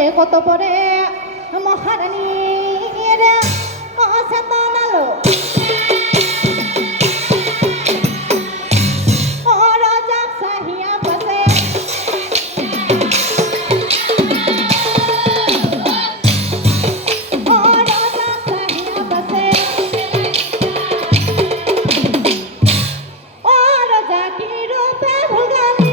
এ কত পরে মহারানীর অচেতন আলো ও রাজা চাহিয়া বসে ও রাজা চাহিয়া বসে ও রাজা কি রূপে ভোগালি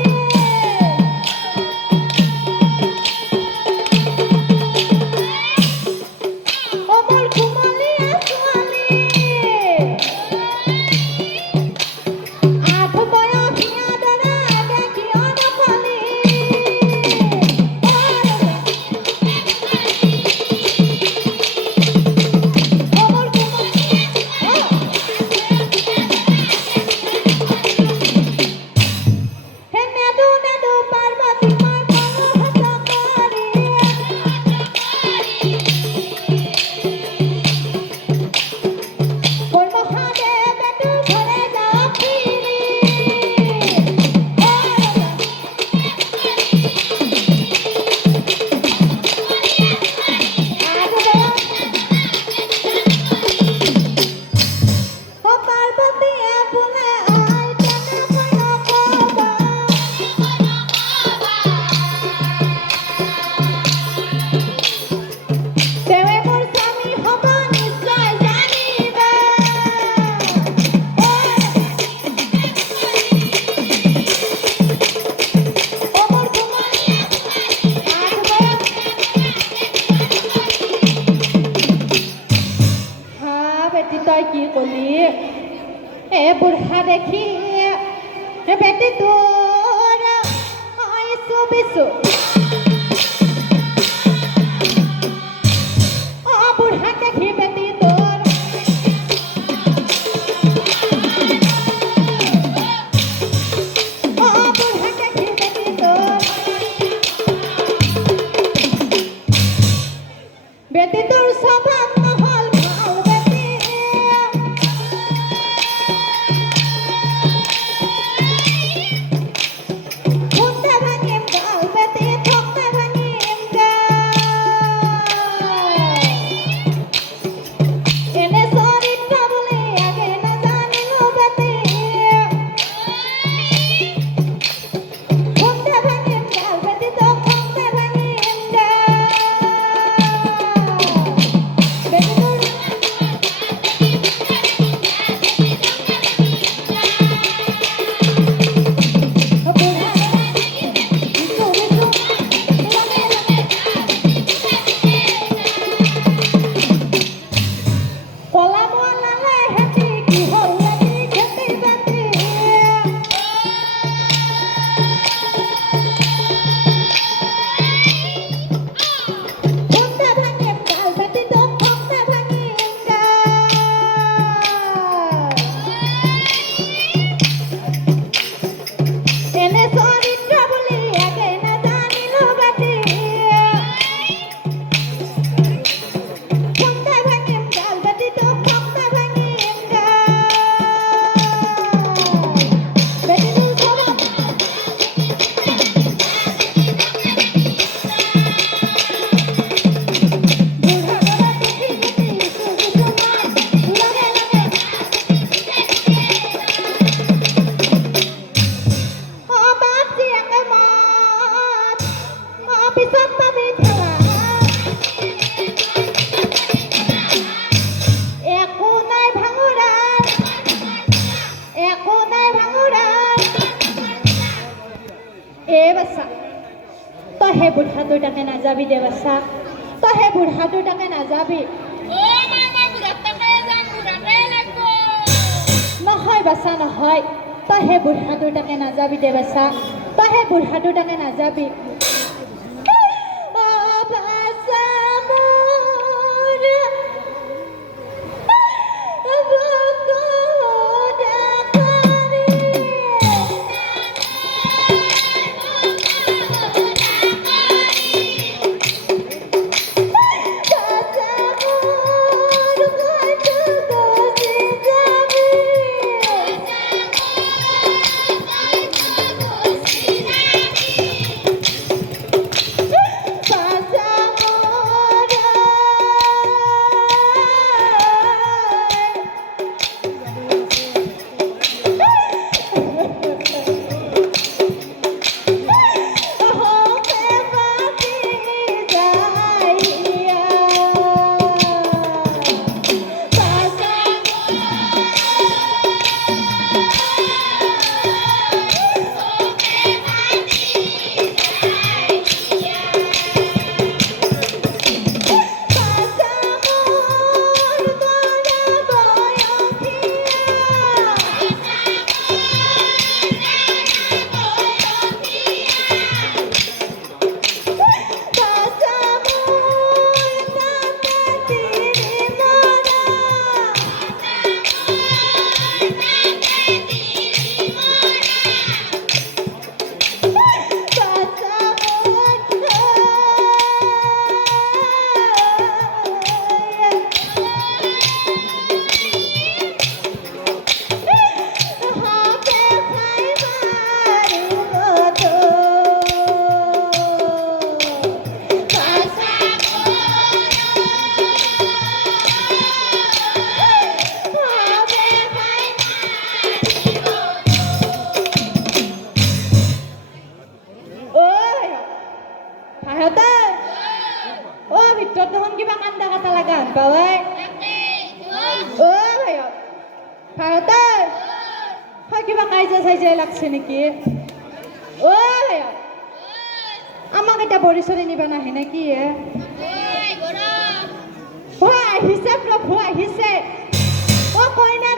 কি কলি এ বুঢ়া দেখি বেটি তোর আইছো বিছো ও বুঢ়া দেখি বেটি তোর ও বুঢ়া দেখি বেটি তোর বেটি তোর স্বভাব নহল ভাল বেটি তই সেই বুঢ়া দুটাকে নাযাবি দে বাচ্চা তই সেই বুঢ়া দুটাকে নাযাবি নহয় বাচ্চা নহয় তই সেই বুঢ়া দুটাকে নাযাবি দে বাচ্চা তই সেই বুঢ়া দুটাকে নাযাবি কাটা লাগা হান পাৱাই অ ভাই ভাৰতে হয় কিবা কাইজা চাইজা লাগছে নেকি অ ভাই আমাক এটা বৰিচৰি নিবা নাহে নেকি আহিছে প্ৰভু আহিছে অ কইনা